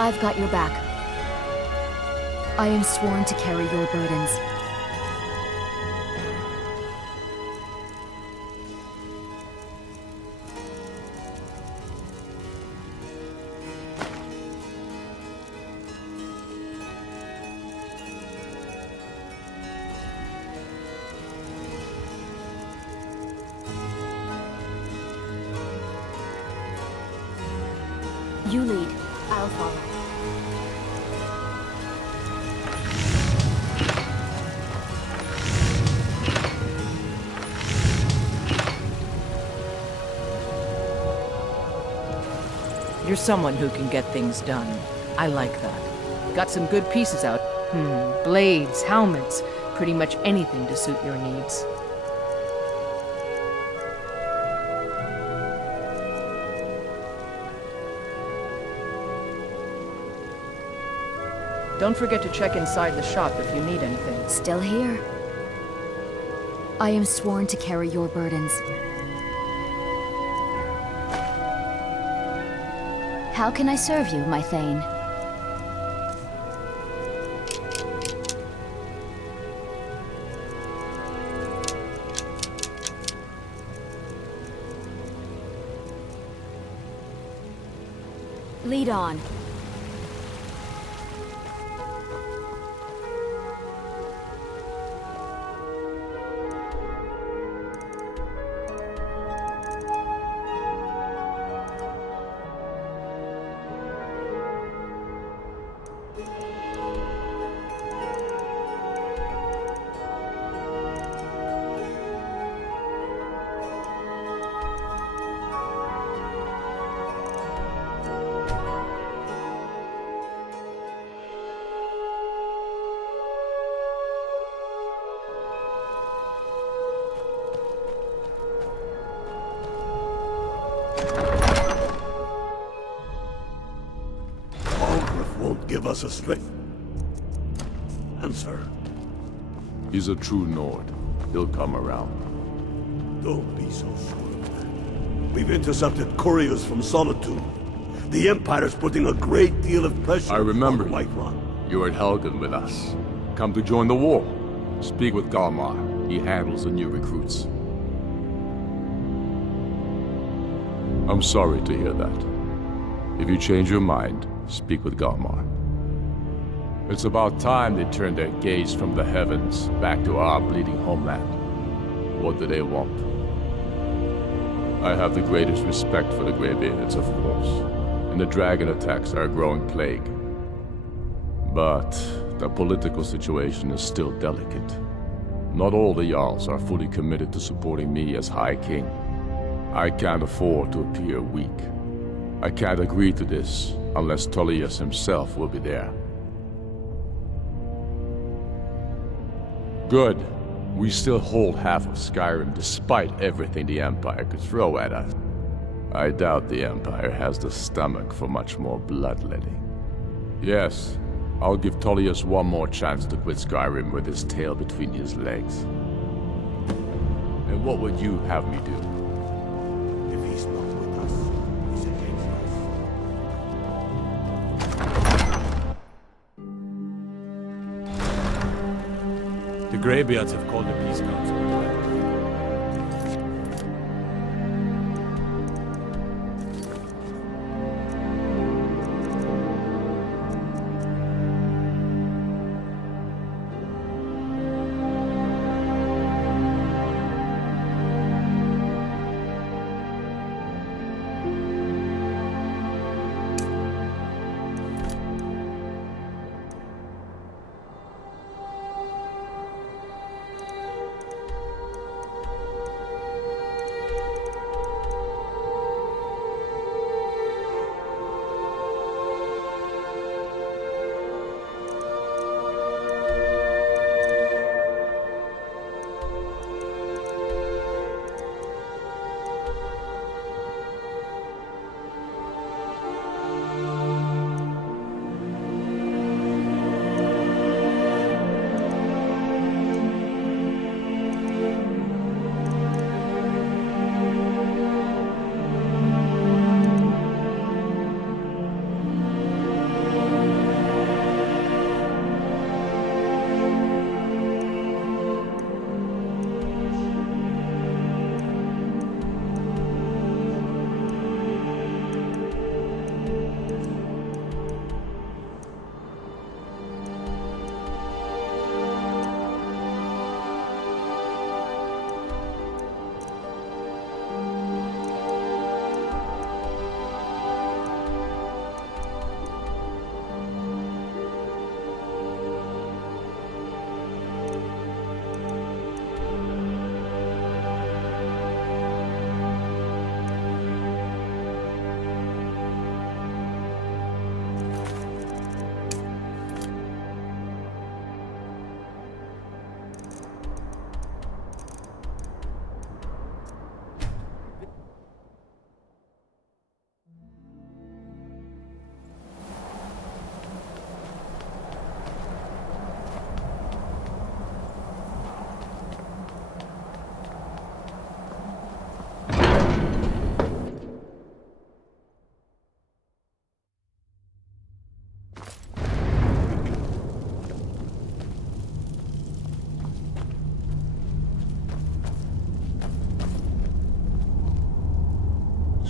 I've got your back. I am sworn to carry your burdens. You lead. I'll follow. You're someone who can get things done. I like that. Got some good pieces out. Blades, helmets, pretty much anything to suit your needs. Don't forget to check inside the shop if you need anything. Still here. I am sworn to carry your burdens. How can I serve you, my Thane? Lead on. Give us a straight answer. He's a true Nord. He'll come around. Don't be so sure. We've intercepted couriers from Solitude. The Empire's putting a great deal of pressure I remember on the White Run. You were at Helgen with us. Come to join the war. Speak with Galmar. He handles the new recruits. I'm sorry to hear that. If you change your mind, speak with Galmar. It's about time they turned their gaze from the heavens back to our bleeding homeland. What do they want? I have the greatest respect for the Greybeards, of course, and the dragon attacks are a growing plague. But the political situation is still delicate. Not all the Jarls are fully committed to supporting me as High King. I can't afford to appear weak. I can't agree to this unless Tullius himself will be there. Good. We still hold half of Skyrim despite everything the Empire could throw at us. I doubt the Empire has the stomach for much more bloodletting. Yes, I'll give Tullius one more chance to quit Skyrim with his tail between his legs. And what would you have me do? If he's not with us, he's against us. The Greybeards have called a peace council.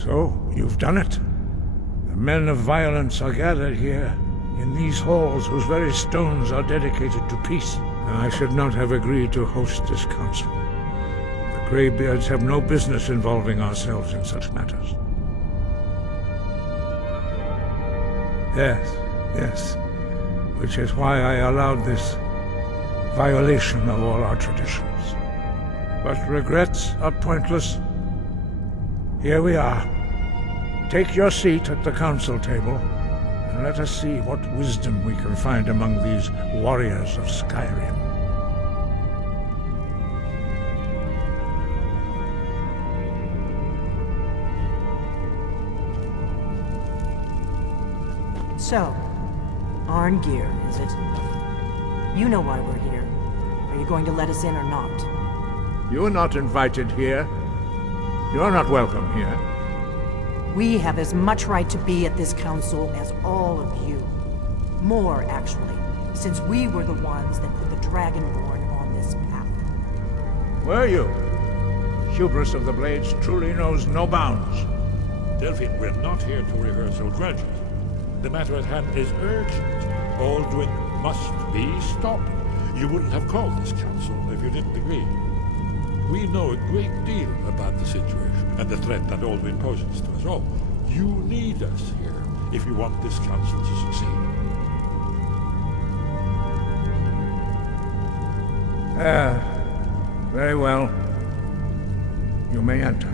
So, you've done it. The men of violence are gathered here, in these halls whose very stones are dedicated to peace. And I should not have agreed to host this council. The Greybeards have no business involving ourselves in such matters. Yes. Which is why I allowed this violation of all our traditions. But regrets are pointless. Here we are. Take your seat at the council table, and let us see what wisdom we can find among these warriors of Skyrim. So, Arngeir, is it? You know why we're here. Are you going to let us in or not? You are not invited here. You are not welcome here. We have as much right to be at this council as all of you. More, actually, since we were the ones that put the Dragonborn on this path. Were you? Hubris of the Blades truly knows no bounds. Delphine, we're not here to rehearse old grudges. The matter at hand is urgent. Alduin must be stopped. You wouldn't have called this council if you didn't agree. We know a great deal about the situation and the threat that Alduin poses to us all. You need us here if you want this council to succeed. Very well. You may enter.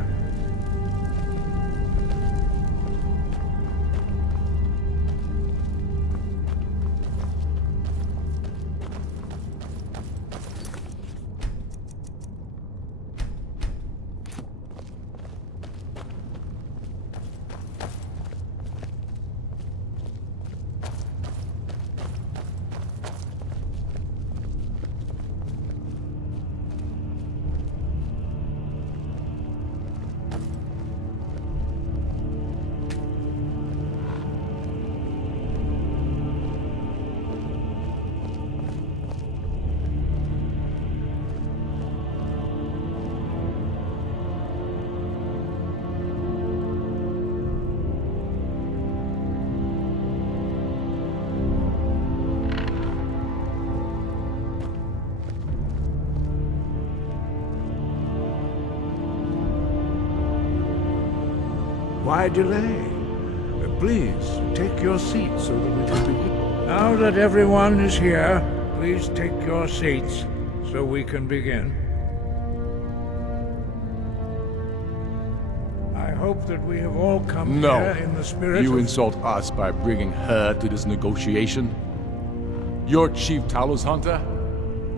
Why delay? Please, take your seats so that we can begin. Now that everyone is here, please take your seats so we can begin. I hope that we have all come here in the spirit You of... insult us by bringing her to this negotiation? You're Chief Talos Hunter?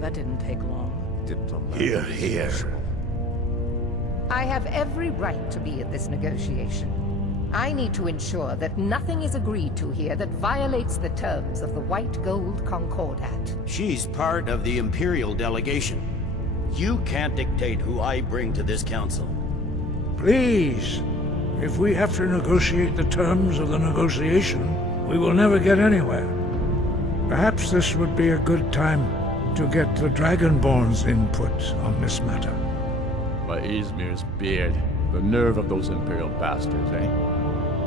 That didn't take long. Here. I have every right to be at this negotiation. I need to ensure that nothing is agreed to here that violates the terms of the White Gold Concordat. She's part of the Imperial delegation. You can't dictate who I bring to this council. Please, if we have to negotiate the terms of the negotiation, we will never get anywhere. Perhaps this would be a good time to get the Dragonborn's input on this matter. By Izmir's beard, the nerve of those Imperial bastards, eh?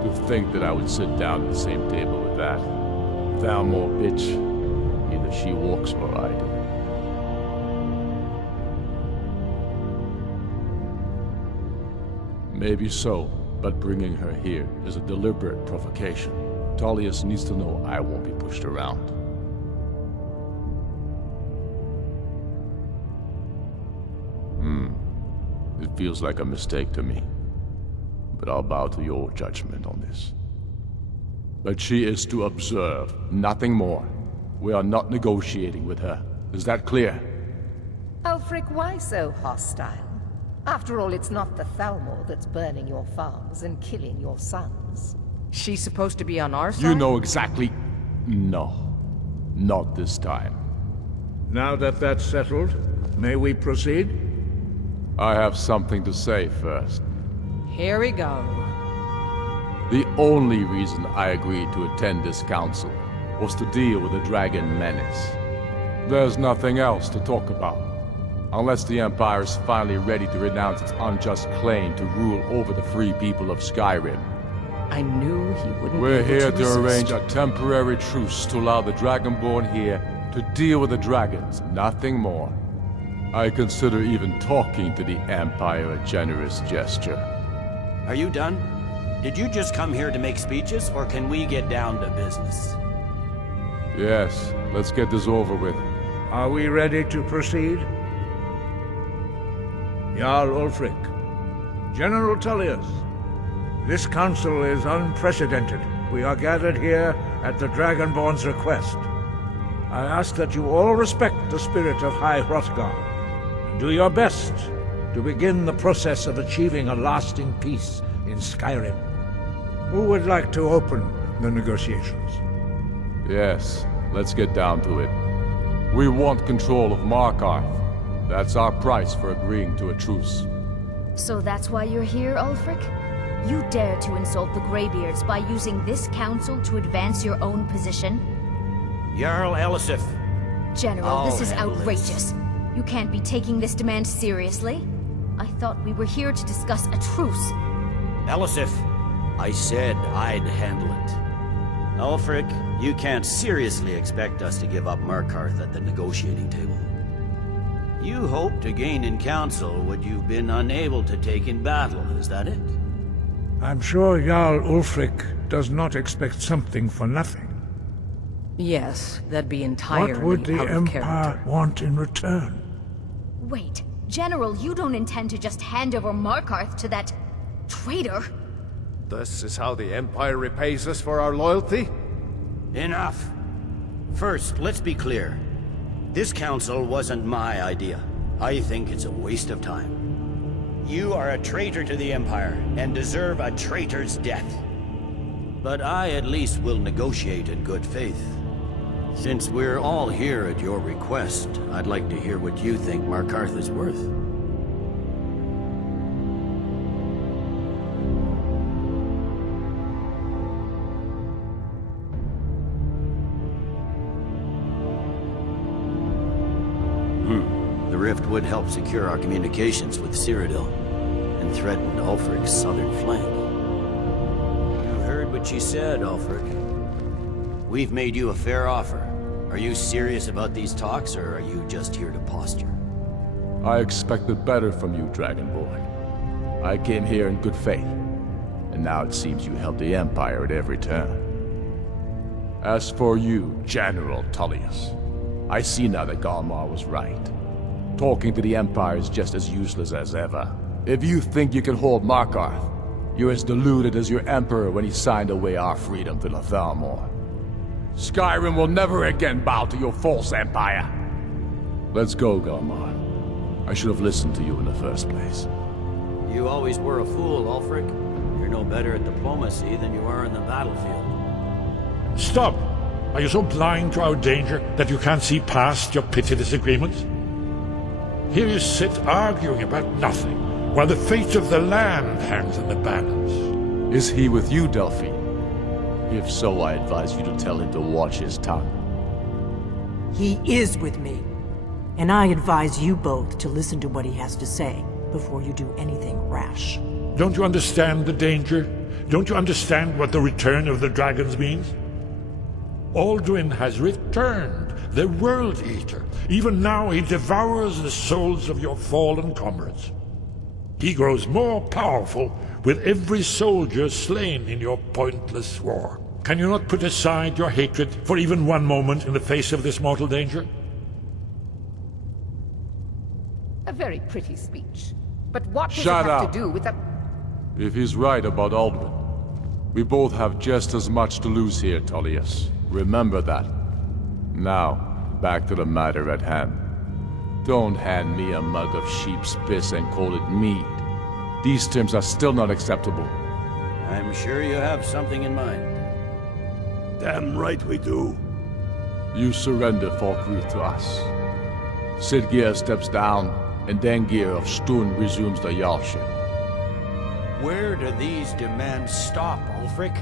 To think that I would sit down at the same table with that. Thalmor bitch. Either she walks or I do. Maybe so, but bringing her here is a deliberate provocation. Tullius needs to know I won't be pushed around. It feels like a mistake to me. But I'll bow to your judgment on this. But she is to observe, nothing more. We are not negotiating with her. Is that clear? Ulfric, why so hostile? After all, it's not the Thalmor that's burning your farms and killing your sons. She's supposed to be on our side? You know exactly... No. Not this time. Now that that's settled, may we proceed? I have something to say first. Here we go. The only reason I agreed to attend this council was to deal with the dragon menace. There's nothing else to talk about. Unless the Empire is finally ready to renounce its unjust claim to rule over the free people of Skyrim. I knew he wouldn't We're be able here to to resist. arrange a temporary truce to allow the Dragonborn here to deal with the dragons, nothing more. I consider even talking to the Empire a generous gesture. Are you done? Did you just come here to make speeches, or can we get down to business? Yes, let's get this over with. Are we ready to proceed? Jarl Ulfric, General Tullius, this council is unprecedented. We are gathered here at the Dragonborn's request. I ask that you all respect the spirit of High Hrothgar, and do your best to begin the process of achieving a lasting peace in Skyrim. Who would like to open the negotiations? Yes, let's get down to it. We want control of Markarth. That's our price for agreeing to a truce. So that's why you're here, Ulfric? You dare to insult the Greybeards by using this council to advance your own position? Jarl Elisif. General, this is handle outrageous. You can't be taking this demand seriously. I thought we were here to discuss a truce. Elisif, I said I'd handle it. Ulfric, you can't seriously expect us to give up Markarth at the negotiating table. You hoped to gain in council what you've been unable to take in battle, is that it? I'm sure Jarl Ulfric does not expect something for nothing. Yes, that'd be entirely What would the out of Empire character. want in return? Wait, General, you don't intend to just hand over Markarth to that traitor? This is how the Empire repays us for our loyalty? Enough. First, let's be clear. This council wasn't my idea. I think it's a waste of time. You are a traitor to the Empire, and deserve a traitor's death. But I at least will negotiate in good faith. Since we're all here at your request, I'd like to hear what you think Markarth is worth. The rift would help secure our communications with Cyrodiil, and threaten Ulfric's southern flank. You heard what she said, Ulfric. We've made you a fair offer. Are you serious about these talks, or are you just here to posture? I expected better from you, Dragonborn. I came here in good faith, and now it seems you help the Empire at every turn. As for you, General Tullius, I see now that Galmar was right. Talking to the Empire is just as useless as ever. If you think you can hold Markarth, you're as deluded as your Emperor when he signed away our freedom to Lathalmor. Skyrim will never again bow to your false empire. Let's go, Galmar. I should have listened to you in the first place. You always were a fool, Ulfric. You're no better at diplomacy than you are in the battlefield. Stop! Are you so blind to our danger that you can't see past your petty disagreements? Here you sit arguing about nothing, while the fate of the land hangs in the balance. Is he with you, Delphine? If so, I advise you to tell him to watch his tongue. He is with me. And I advise you both to listen to what he has to say before you do anything rash. Don't you understand the danger? Don't you understand what the return of the dragons means? Alduin has returned, the World Eater. Even now he devours the souls of your fallen comrades. He grows more powerful with every soldier slain in your pointless war. Can you not put aside your hatred for even one moment in the face of this mortal danger? A very pretty speech. But what does Shut it have up. to do with the... If he's right about Alduin, we both have just as much to lose here, Tullius. Remember that. Now, back to the matter at hand. Don't hand me a mug of sheep's piss and call it mead. These terms are still not acceptable. I'm sure you have something in mind. Damn right we do. You surrender Falkreath to us. Sidgeir steps down, and Dengir of Stun resumes the Jarlship. Where do these demands stop, Ulfric?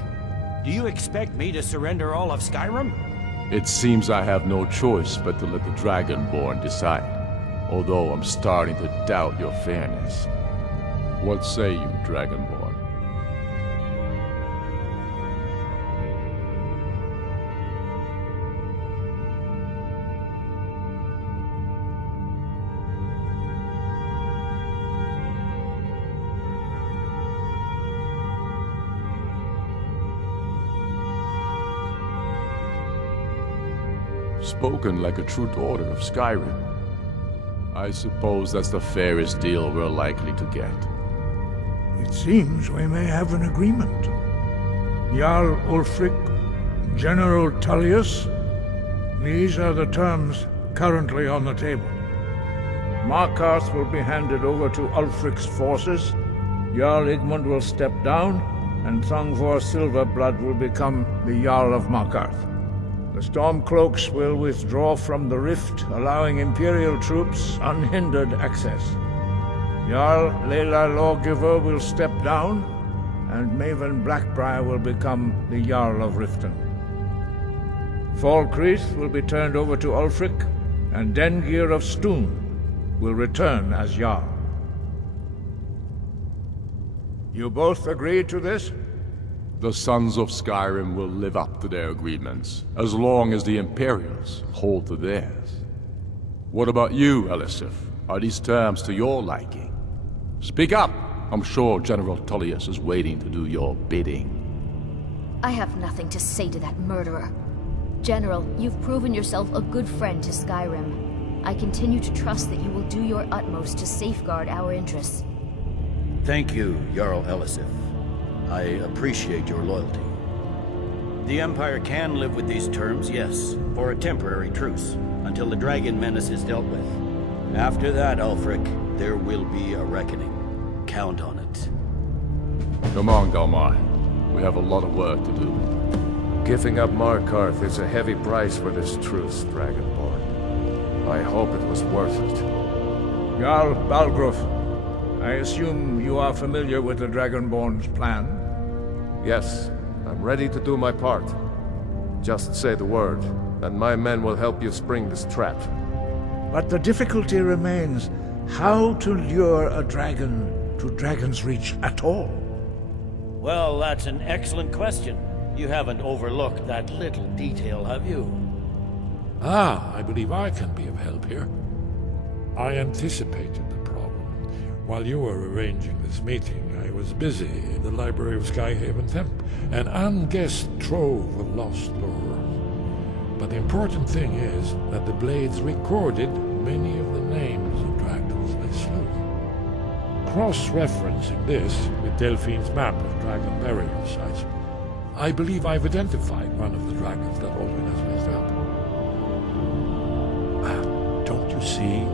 Do you expect me to surrender all of Skyrim? It seems I have no choice but to let the Dragonborn decide. although I'm starting to doubt your fairness. What say you, Dragonborn? Spoken like a true daughter of Skyrim. I suppose that's the fairest deal we're likely to get. It seems we may have an agreement. Jarl Ulfric, General Tullius, these are the terms currently on the table. Markarth will be handed over to Ulfric's forces, Jarl Igmund will step down, and Thongvor Silverblood will become the Jarl of Markarth. The Stormcloaks will withdraw from the rift, allowing Imperial troops unhindered access. Jarl Leila Lawgiver will step down, and Maven Blackbriar will become the Jarl of Riften. Falkreath will be turned over to Ulfric, and Dengir of Stoon will return as Jarl. You both agree to this? The Sons of Skyrim will live up to their agreements, as long as the Imperials hold to theirs. What about you, Elisif? Are these terms to your liking? Speak up! I'm sure General Tullius is waiting to do your bidding. I have nothing to say to that murderer. General, you've proven yourself a good friend to Skyrim. I continue to trust that you will do your utmost to safeguard our interests. Thank you, Jarl Elisif. I appreciate your loyalty. The Empire can live with these terms, yes, for a temporary truce, until the dragon menace is dealt with. After that, Ulfric, there will be a reckoning. Count on it. Come on, Galmar. We have a lot of work to do. Giving up Markarth is a heavy price for this truce, Dragonborn. I hope it was worth it. Jarl Balgruuf, I assume you are familiar with the Dragonborn's plan? Yes, I'm ready to do my part. Just say the word, and my men will help you spring this trap. But the difficulty remains how to lure a dragon to Dragon's Reach at all. Well, that's an excellent question. You haven't overlooked that little detail, have you? Ah, I believe I can be of help here. I anticipated the problem. While you were arranging this meeting, I was busy in the library of Skyhaven Temp, an unguessed trove of lost lore. But the important thing is that the Blades recorded many of the names of dragons they slew. Cross-referencing this with Delphine's map of dragon burial sites, I believe I've identified one of the dragons that Alduin has raised up. Don't you see?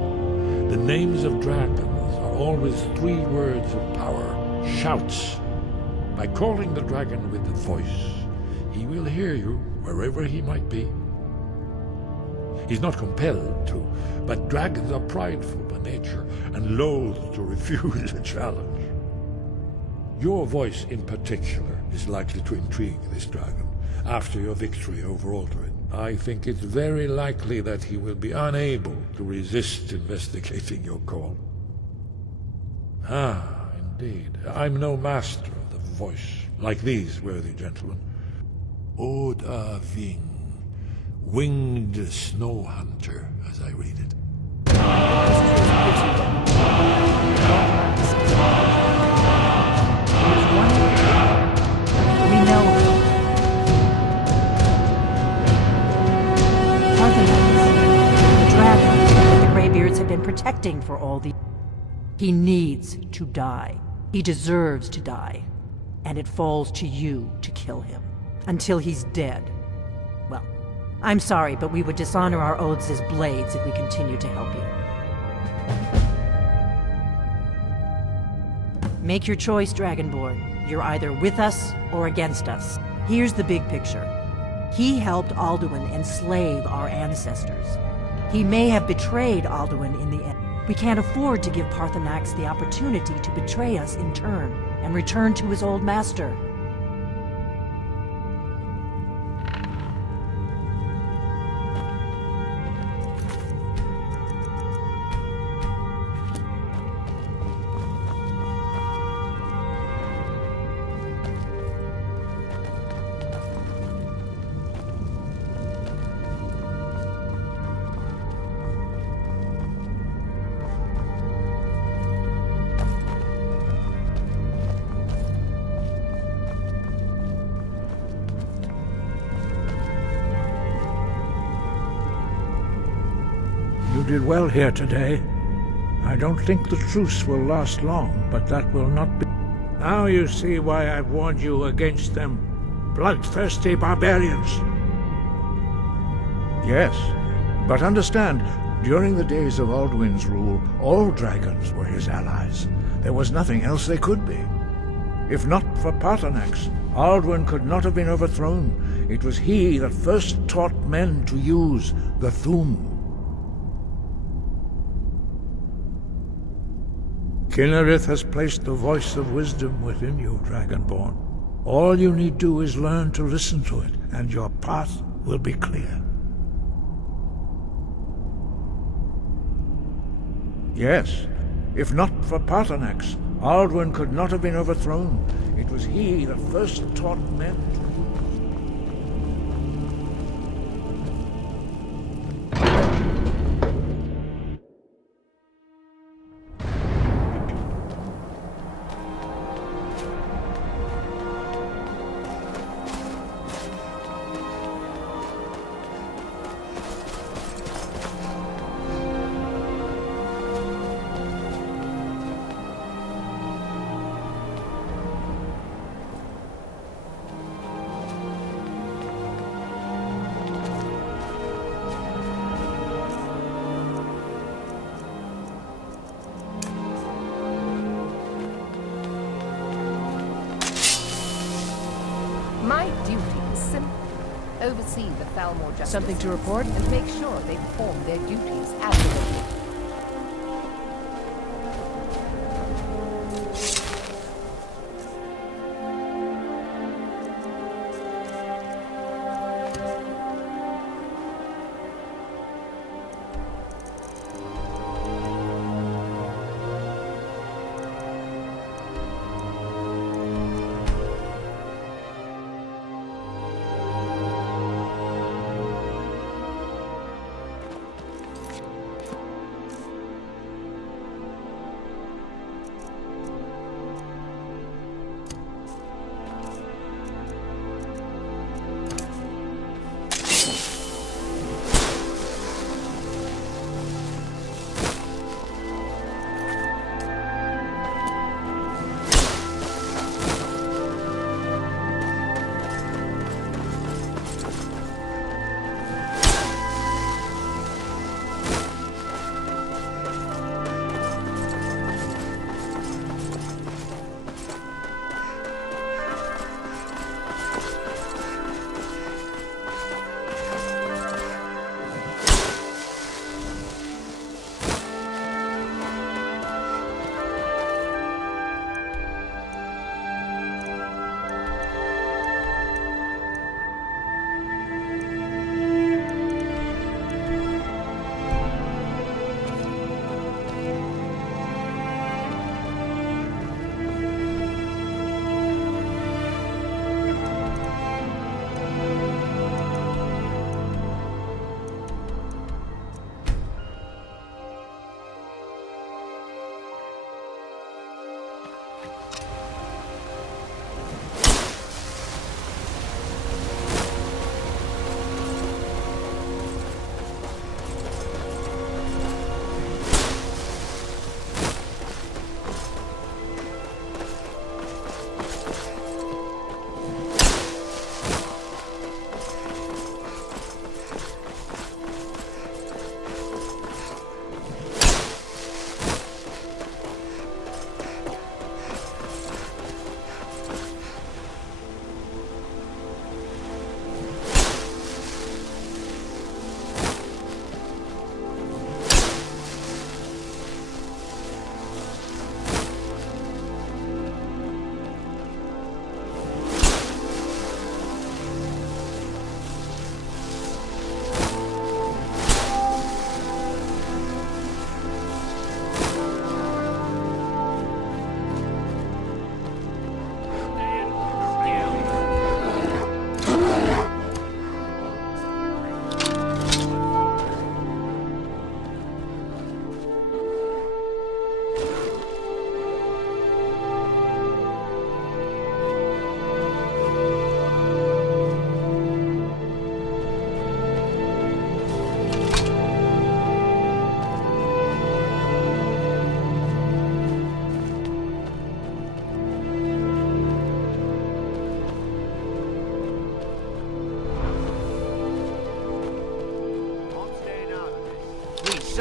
The names of dragons are always 3 words of power, shouts. By calling the dragon with the voice, he will hear you wherever he might be. He's not compelled to, but dragons are prideful by nature and loath to refuse a challenge. Your voice in particular is likely to intrigue this dragon after your victory over Alduin. I think it's very likely that he will be unable to resist investigating your call. Ah, indeed. I'm no master of the voice, like these worthy gentlemen. Oda Ving, winged snow hunter, as I read it. We know the dragon that the Greybeards have been protecting for all the... He needs to die. He deserves to die. And it falls to you to kill him. Until he's dead. Well, I'm sorry, but we would dishonor our oaths as Blades if we continue to help you. Make your choice, Dragonborn. You're either with us or against us. Here's the big picture. He helped Alduin enslave our ancestors. He may have betrayed Alduin in the end. We can't afford to give Paarthurnax the opportunity to betray us in turn and return to his old master. did well here today. I don't think the truce will last long, but that will not be... Now you see why I've warned you against them bloodthirsty barbarians. Yes, but understand, during the days of Alduin's rule, all dragons were his allies. There was nothing else they could be. If not for Paarthurnax, Alduin could not have been overthrown. It was he that first taught men to use the Thu'um. Kynareth has placed the voice of wisdom within you, Dragonborn. All you need do is learn to listen to it, and your path will be clear. Yes, if not for Paarthurnax, Alduin could not have been overthrown. It was he that first taught men to use. My duty is simple. Oversee the Thalmor justice. Something to report? And make sure they perform their duties adequately.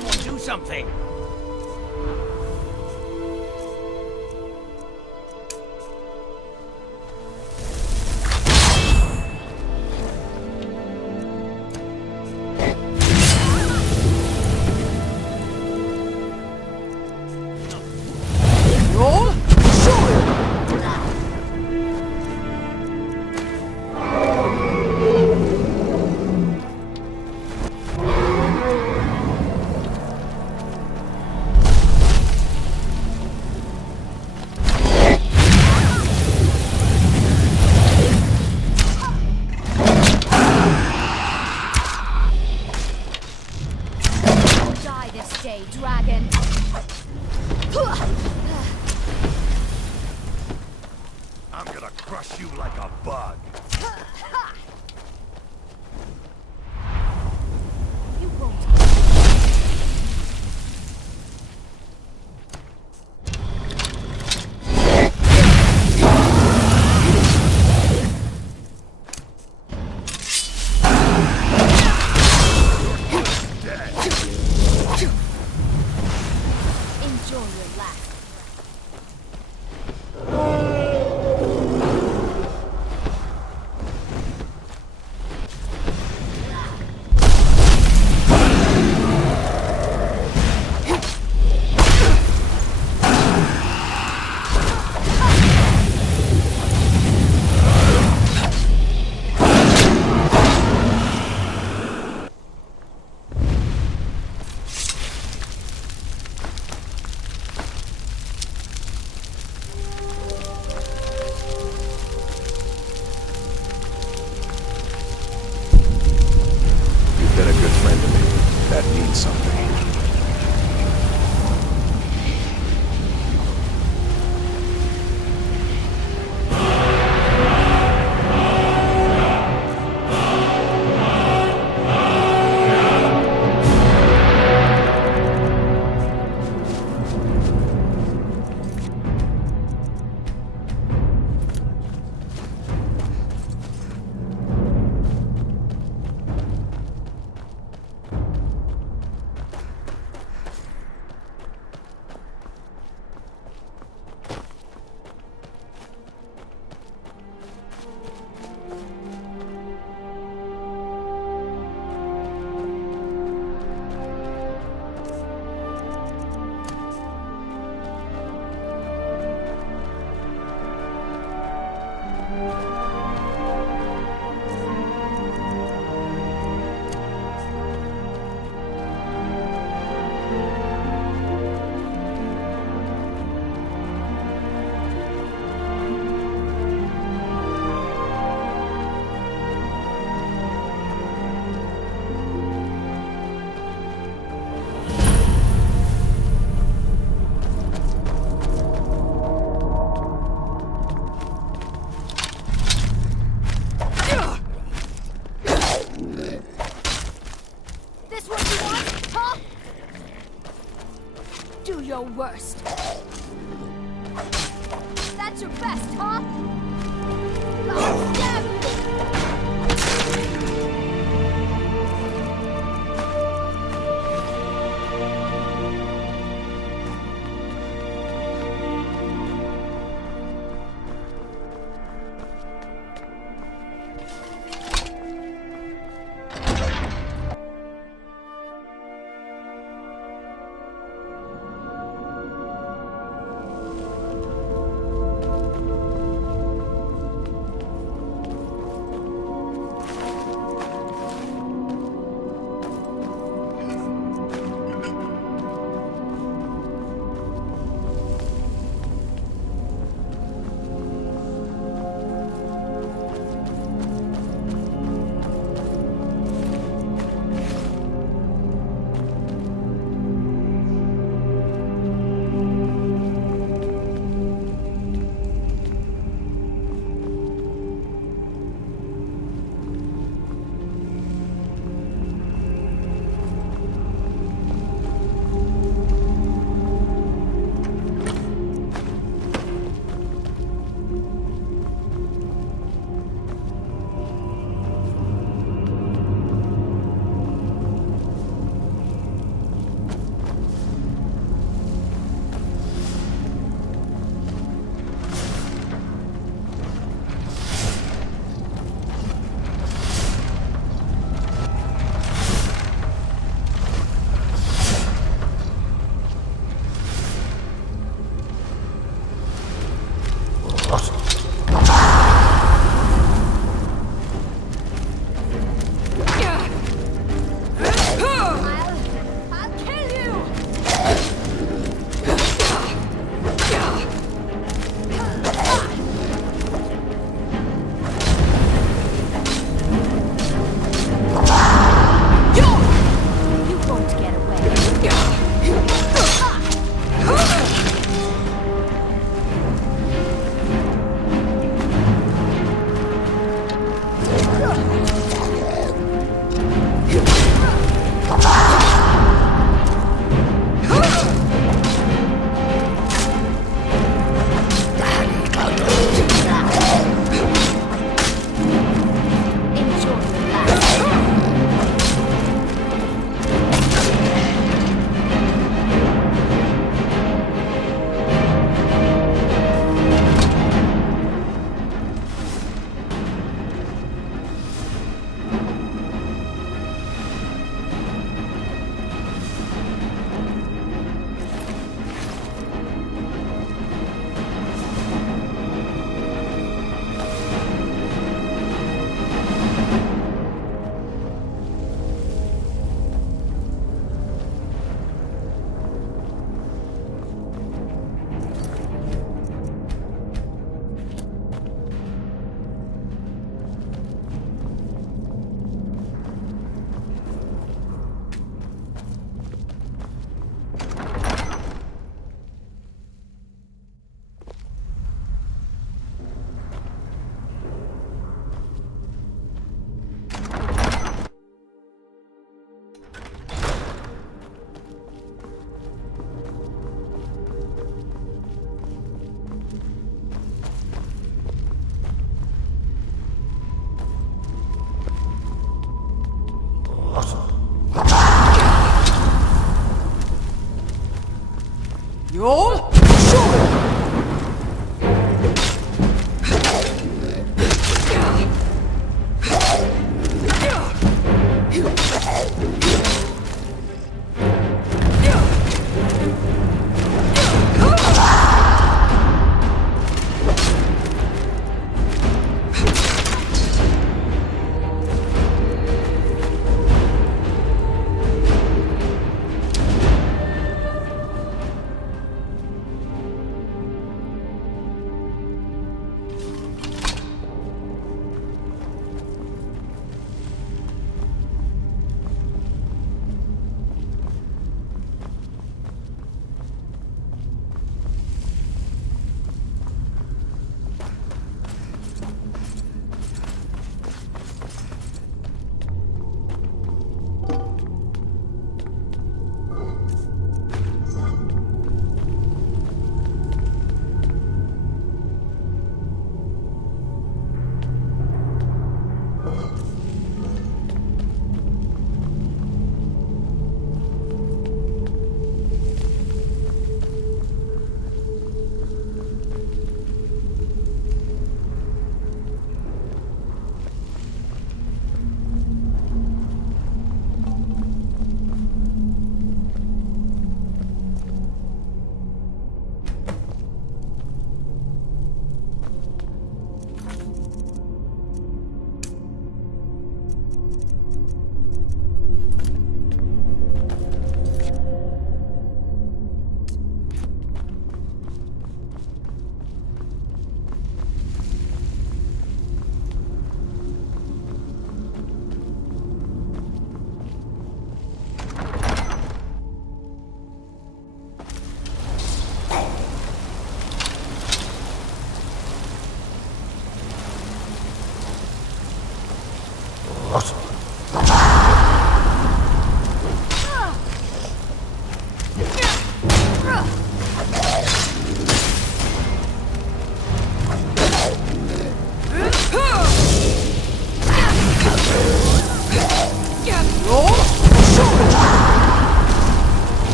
Someone do something! Dragon. I'm gonna crush you like a bug. You won't. Your worst. That's your best, huh? Oh, damn.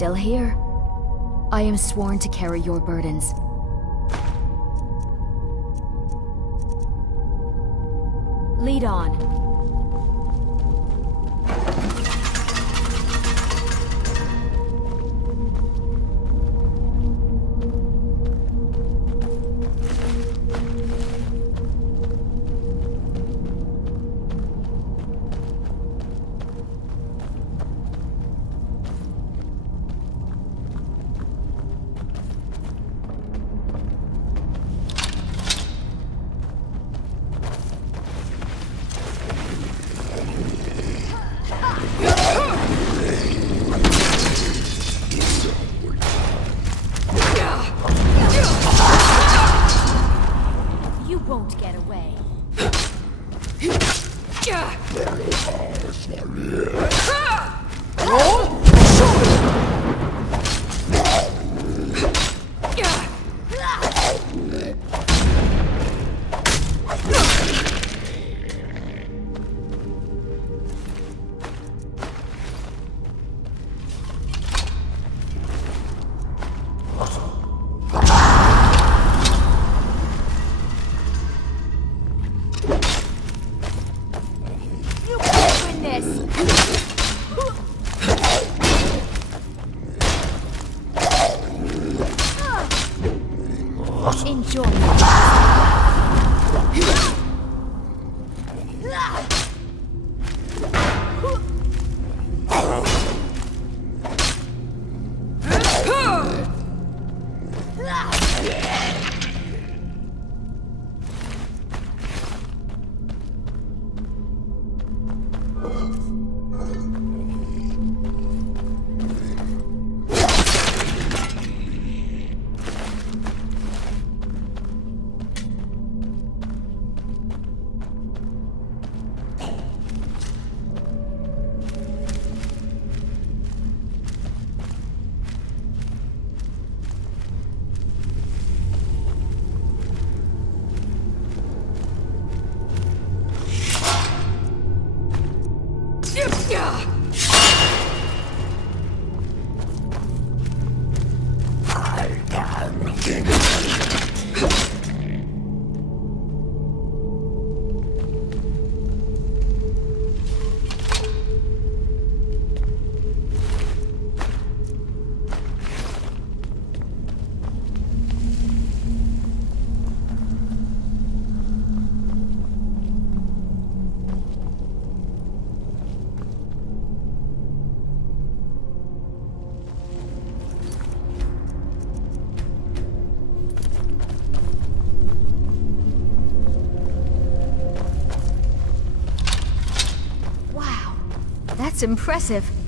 Still here? I am sworn to carry your burdens. Lead on. Enjoy. That's impressive.